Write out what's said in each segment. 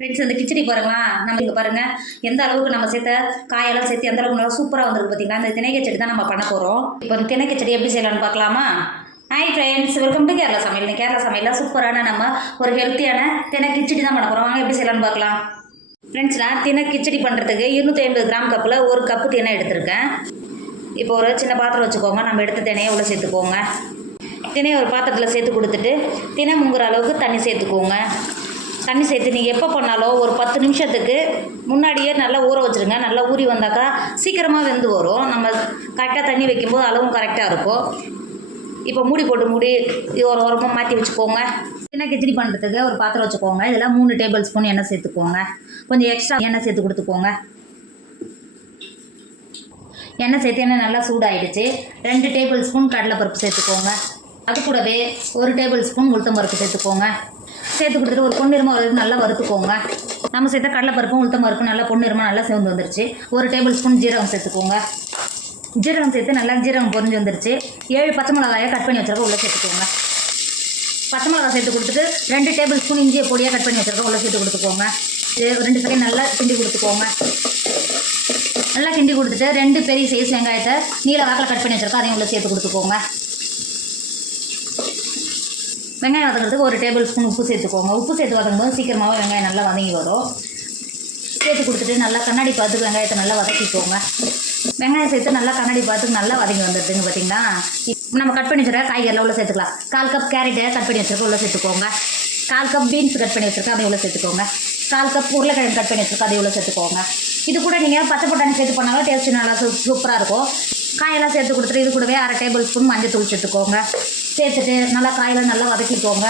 Friends இந்த கிச்சடி பாருங்களா நம்ம இங்கே பாருங்கள் எந்த அளவுக்கு நம்ம சேர்த்த காயெல்லாம் சேர்த்து எந்த அளவுக்கு நல்லா சூப்பராக வந்துருக்கு பார்த்தீங்கன்னா இந்த திணை கிச்சடி தான் நம்ம பண்ண போகிறோம். இப்போ இந்த திணை கிச்சடி எப்படி செய்யலாம்னு பார்க்கலாமா? Hi friends, welcome to Kerala சமையல். இந்த கேரளா சமையலில் சூப்பரான நம்ம ஒரு ஹெல்த்தியான திணை கிச்சடி தான் பண்ண போகிறோம். வாங்க எப்படி செய்யலாம்னு பார்க்கலாம். ஃப்ரெண்ட்ஸ், நான் திணை கிச்சடி பண்ணுறதுக்கு 250 கிராம் கப்பில் ஒரு கப்பு திணை எடுத்திருக்கேன். இப்போ ஒரு சின்ன பாத்திரம் வச்சுக்கோங்க. நம்ம எடுத்த திணையை உள்ள சேர்த்துக்கோங்க. திணையை ஒரு பாத்திரத்தில் சேர்த்து கொடுத்துட்டு திணை முங்குற அளவுக்கு தண்ணி சேர்த்துக்கோங்க. தண்ணி சேர்த்து நீங்கள் எப்போ பண்ணாலும் ஒரு 10 நிமிஷத்துக்கு முன்னாடியே நல்லா ஊற வச்சுருங்க. நல்லா ஊறி வந்தாக்கா சீக்கிரமாக வெந்து வரும். நம்ம கரெக்டாக தண்ணி வைக்கும்போது அளவும் கரெக்டாக இருக்கும். இப்போ மூடி ஒரு ஓரமாக மாற்றி வச்சுக்கோங்க. திணை கிச்சடி பண்ணுறதுக்கு ஒரு பாத்திரம் வச்சுக்கோங்க. இதில் 3 டேபிள் ஸ்பூன் எண்ணெய் சேர்த்துக்கோங்க. கொஞ்சம் எக்ஸ்ட்ரா எண்ணெய் சேர்த்து கொடுத்துக்கோங்க. எண்ணெய் சேர்த்து எண்ணெய் நல்லா சூடாகிடுச்சு. 2 டேபிள் ஸ்பூன் கடலைப்பருப்பு சேர்த்துக்கோங்க. அது கூடவே 1 டேபிள் ஸ்பூன் உளுத்தம் பருப்பு சேர்த்துக்கோங்க. சேர்த்து கொடுத்துட்டு ஒரு பொன்னிறமாக வரைக்கும் நல்லா வறுத்துக்கோங்க. நம்ம சேர்த்த கடலைப்பருப்பும் உளுத்தம் பருப்பும் நல்லா பொன்னிறமாக நல்லா சேர்ந்து வந்துருச்சு. 1 டேபிள் ஸ்பூன் ஜீரகம் சேர்த்துக்கோங்க. ஜீரகம் சேர்த்து நல்லா ஜீரகம் பொரிஞ்சு வந்துருச்சு. 7 பச்சை மிளகாயை கட் பண்ணி வச்சுருக்க உள்ளே சேர்த்துக்கோங்க. பச்சை மிளகாய் சேர்த்து கொடுத்துட்டு 2 டேபிள் ஸ்பூன் இஞ்சியை பொடியாக கட் பண்ணி வச்சுருக்க உள்ளே சேர்த்து கொடுத்துக்கோங்க. 2 செகண்ட் நல்லா கிண்டி கொடுத்துக்கோங்க. நல்லா கிண்டி கொடுத்துட்டு 2 பெரிய சைஸ் வெங்காயத்தை நீல வாக்கில் கட் பண்ணி வச்சுருக்கோம். அதையும் உள்ளே சேர்த்து கொடுத்துக்கோங்க. வெங்காயம் வதக்கிறதுக்கு 1 டேபிள் ஸ்பூன் உப்பு சேர்த்துக்கோங்க. உப்பு சேர்த்து வதக்கும்போது சீக்கிரமாகவே வெங்காயம் நல்லா வதங்கி வரும். சேர்த்து கொடுத்துட்டு நல்லா கண்ணாடி பார்த்துக்கு வெங்காயத்தை நல்லா வதக்கிக்கோங்க. வெங்காயம் சேர்த்து நல்லா கண்ணாடி பார்த்துக்கு நல்லா வதங்கி வந்துடுதுங்க. பார்த்தீங்களா? நம்ம கட் பண்ணி வச்சுருக்க காய்கறியில் உள்ள சேர்த்துக்கலாம். 1/4 கப் கேரட்டை கட் பண்ணி வச்சுருக்க உள்ள சேர்த்துக்கோங்க. 1/4 கப் பீன்ஸ் கட் பண்ணி வச்சுருக்கேன், அதை உள்ள சேர்த்துக்கோங்க. 1/4 கப் உருளைக்கிழங்கு கட் பண்ணி வச்சுருக்கோம், அதை உள்ள சேர்த்துக்கோங்க. இது கூட நீங்கள் பச்சை பட்டாணி சேர்த்து பண்ணாலும் டேஸ்ட்டு நல்லா சூப்பராக இருக்கும். காயெல்லாம் சேர்த்து கொடுத்துட்டு இது கூடவே 1/2 டேபிள் ஸ்பூன் மஞ்சள் தூள் சேர்த்துக்கோங்க. சேர்த்துட்டு நல்லா காயெல்லாம் நல்லா வதக்கிக்கோங்க.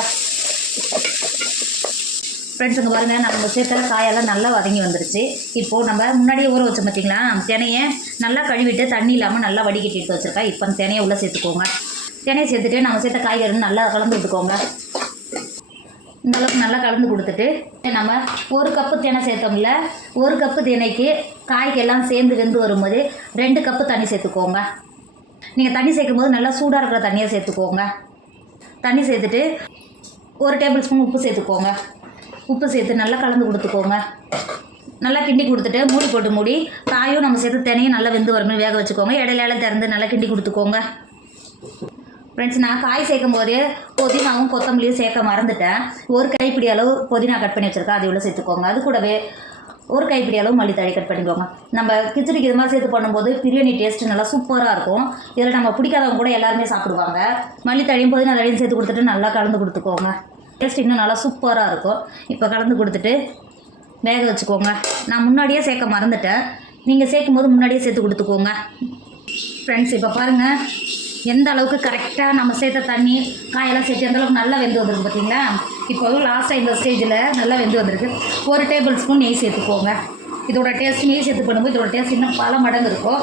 ஃப்ரெண்ட்ஸுங்க பாருங்கள், நம்ம சேர்த்த காயெல்லாம் நல்லா வதங்கி வந்துருச்சு. இப்போது நம்ம முன்னாடியே ஊற வச்சோம் பார்த்தீங்களா, தினையை நல்லா கழுவிட்டு தண்ணி இல்லாமல் நல்லா வடிகட்டி எடுத்து வச்சுருக்கேன். இப்போ அந்த தினையை உள்ளே சேர்த்துக்கோங்க. தினையை சேர்த்துட்டு நம்ம சேர்த்த காய்கறி நல்லா கலந்து விட்டுக்கோங்க. இந்த அளவுக்கு நல்லா கலந்து கொடுத்துட்டு நம்ம 1 கப்பு தினை சேர்த்தோம்ல, 1 கப்பு தினைக்கு காய்க்கெல்லாம் சேர்ந்து வெந்து வரும்போது 2 கப்பு தண்ணி சேர்த்துக்கோங்க. நீங்கள் தண்ணி சேர்க்கும் போது நல்லா சூடாக இருக்கிற தண்ணியை சேர்த்துக்கோங்க. தண்ணி சேர்த்துட்டு 1 டேபிள் ஸ்பூன் உப்பு சேர்த்துக்கோங்க. உப்பு சேர்த்து நல்லா கலந்து கொடுத்துக்கோங்க. நல்லா கிண்டி கொடுத்துட்டு மூடி காயும் நம்ம சேர்த்து தினையும் நல்லா வெந்து வரும்போது வேக வச்சுக்கோங்க. இடையில திறந்து நல்லா கிண்டி கொடுத்துக்கோங்க. ஃப்ரெண்ட்ஸ், நான் காய் சேர்க்கும் போது புதினாவும் கொத்தமல்லியும் சேர்க்க மறந்துட்டேன். 1 கைப்பிடி அளவு புதினா கட் பண்ணி வச்சுருக்கேன், அது உள்ள சேர்த்துக்கோங்க. அது கூடவே 1 கைப்பிடி அளவு மல்லித்தழை கட் பண்ணிக்கோங்க. நம்ம கிச்சடிக்கு இது மாதிரி சேர்த்து பண்ணும்போது பிரியாணி டேஸ்ட்டு நல்லா சூப்பராக இருக்கும். இதில் நம்ம பிடிக்காதவங்க கூட எல்லாருமே சாப்பிடுவாங்க. மல்லித்தழையும் புதினா தழையும் சேர்த்து கொடுத்துட்டு நல்லா கலந்து கொடுத்துக்கோங்க. டேஸ்ட் இன்னும் நல்லா சூப்பராக இருக்கும். இப்போ கலந்து கொடுத்துட்டு வேக வச்சுக்கோங்க. நான் முன்னாடியே சேர்க்க மறந்துட்டேன், நீங்கள் சேர்க்கும் போது முன்னாடியே சேர்த்து கொடுத்துக்கோங்க. ஃப்ரெண்ட்ஸ், இப்போ பாருங்கள் எந்த அளவுக்கு கரெக்டாக நம்ம சேர்த்த தண்ணி காயெல்லாம் சேர்த்து எந்த அளவுக்கு நல்லா வெந்து வந்திருக்கு பார்த்தீங்களா? இப்போ லாஸ்ட்டாக இந்த ஸ்டேஜில் நல்லா வெந்து வந்திருக்கு. 1 டேபிள் ஸ்பூன் நெய் சேர்த்துக்கோங்க. இதோட டேஸ்ட் நெய் சேர்த்து பண்ணும்போது இதோட டேஸ்ட் இன்னும் பல மடங்கு இருக்கும்.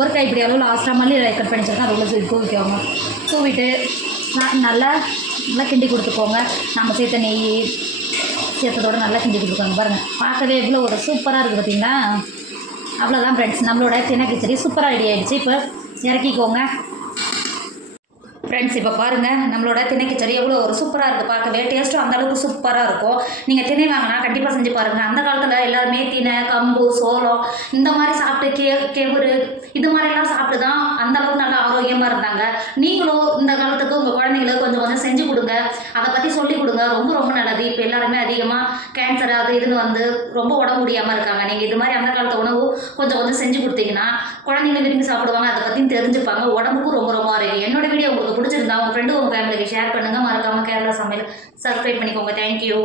1 கைப்பிடி அளவு லாஸ்ட்டாக மல்லி கட் பண்ணி வச்சுருக்கேன், அதை உள்ள தூவிக்கோங்க. தூவிட்டு நல்லா கிண்டி கொடுத்துக்கோங்க. நம்ம சேர்த்த நெய் சேர்த்ததோடு நல்லா கிண்டி கொடுத்துக்கோங்க. பாருங்கள், பார்க்கவே எவ்வளோ ஒரு சூப்பராக இருக்குது பார்த்தீங்களா? அவ்வளோதான் ஃப்ரெண்ட்ஸ், நம்மளோட திணை கிச்சடி சூப்பராக ரெடி ஆகிடுச்சு. இப்போ இறக்கிக்கோங்க. ஃப்ரெண்ட்ஸ், இப்போ பாருங்கள் நம்மளோட திணை கிச்சடி எவ்வளோ ஒரு சூப்பராக இருக்குது. பார்க்கவே டேஸ்ட்டும் அந்தளவுக்கு சூப்பராக இருக்கும். நீங்கள் திணை வாங்கினா கண்டிப்பாக செஞ்சு பாருங்கள். அந்த காலத்தில் எல்லாருமே திணை, கம்பு, சோளம் இந்த மாதிரி சாப்பிட்டு கெவுரு இது மாதிரிலாம் சாப்பிட்டு தான் அந்தளவுக்கு நல்லா ஆரோக்கியமாக இருந்தாங்க. நீங்களும் இந்த காலத்துக்கு உங்கள் குழந்தைங்களுக்கு கொஞ்சம் செஞ்சு கொடுங்க. அதை பற்றி சொல்லிக் கொடுங்க. ரொம்ப ரொம்ப நல்லது. இப்போ எல்லாருமே அதிகமாக கேன்சர் அது இதுன்னு வந்து ரொம்ப உடம்பு முடியாமல் இருக்காங்க. நீங்கள் இது மாதிரி அந்த காலத்து உணவு கொஞ்சம் செஞ்சு கொடுத்தீங்கன்னா குழந்தைங்க விரும்பி சாப்பிடுவாங்க. அதை பற்றியும் தெரிஞ்சுப்பாங்க. உடம்புக்கும் ரொம்ப ரொம்ப ஆரோக்கியம். என்னோட வீடியோ உங்களுக்கு பிடிச்சிருந்தா உங்கள் ஃப்ரெண்டு உங்கள் ஃபேமிலிக்கு ஷேர் பண்ணுங்கள். மறக்காமல் கேரளா சமையல் சப்ஸ்கிரைப் பண்ணிக்கோங்க. தேங்க்யூ.